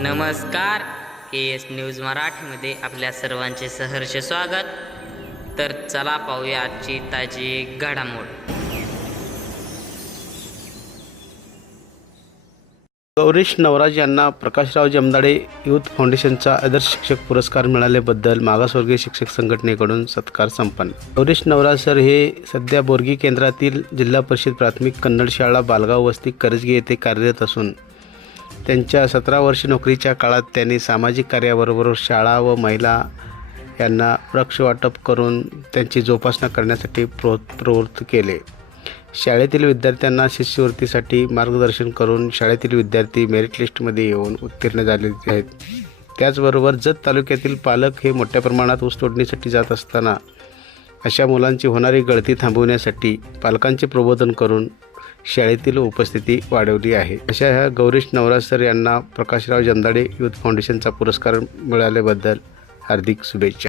नमस्कार के S news मराठीमध्ये आपल्या सर्वांचे सहर्ष स्वागत. तर चला पाहूया आजची ताजी घडामोड. गौरीश नवराज यांना प्रकाशराव जमदाडे युथ फाउंडेशनचा आदर्श शिक्षक पुरस्कार मिळाल्याबद्दल मागासवर्गीय शिक्षक संघटनेकडून सत्कार संपन्न. गौरीश नवराज सर हे सध्या बोरगी केंद्रातील जिल्हा परिषद प्राथमिक कन्नड शाळा बालगाव वस्ती करजगी येथे कार्यरत असून त्यांच्या सतरा वर्ष नोकरीच्या काळात त्यांनी सामाजिक कार्याबरोबर शाळा व महिला यांना वृक्ष वाटप करून त्यांची जोपासना करण्यासाठी प्रो प्रवृत्त केले. शाळेतील विद्यार्थ्यांना शिष्यवृत्तीसाठी मार्गदर्शन करून शाळेतील विद्यार्थी मेरिट लिस्टमध्ये येऊन उत्तीर्ण झालेले आहेत. त्याचबरोबर जत तालुक्यातील पालक हे मोठ्या प्रमाणात ऊस तोडणीसाठी जात असताना अशा मुलांची होणारी गळती थांबवण्यासाठी पालकांचे प्रबोधन करून शाळेतील उपस्थिती वाढवली आहे. अशा ह्या गौरीश नवराज सर यांना प्रकाशराव जंदाडे युथ फाउंडेशनचा पुरस्कार मिळाल्याबद्दल हार्दिक शुभेच्छा.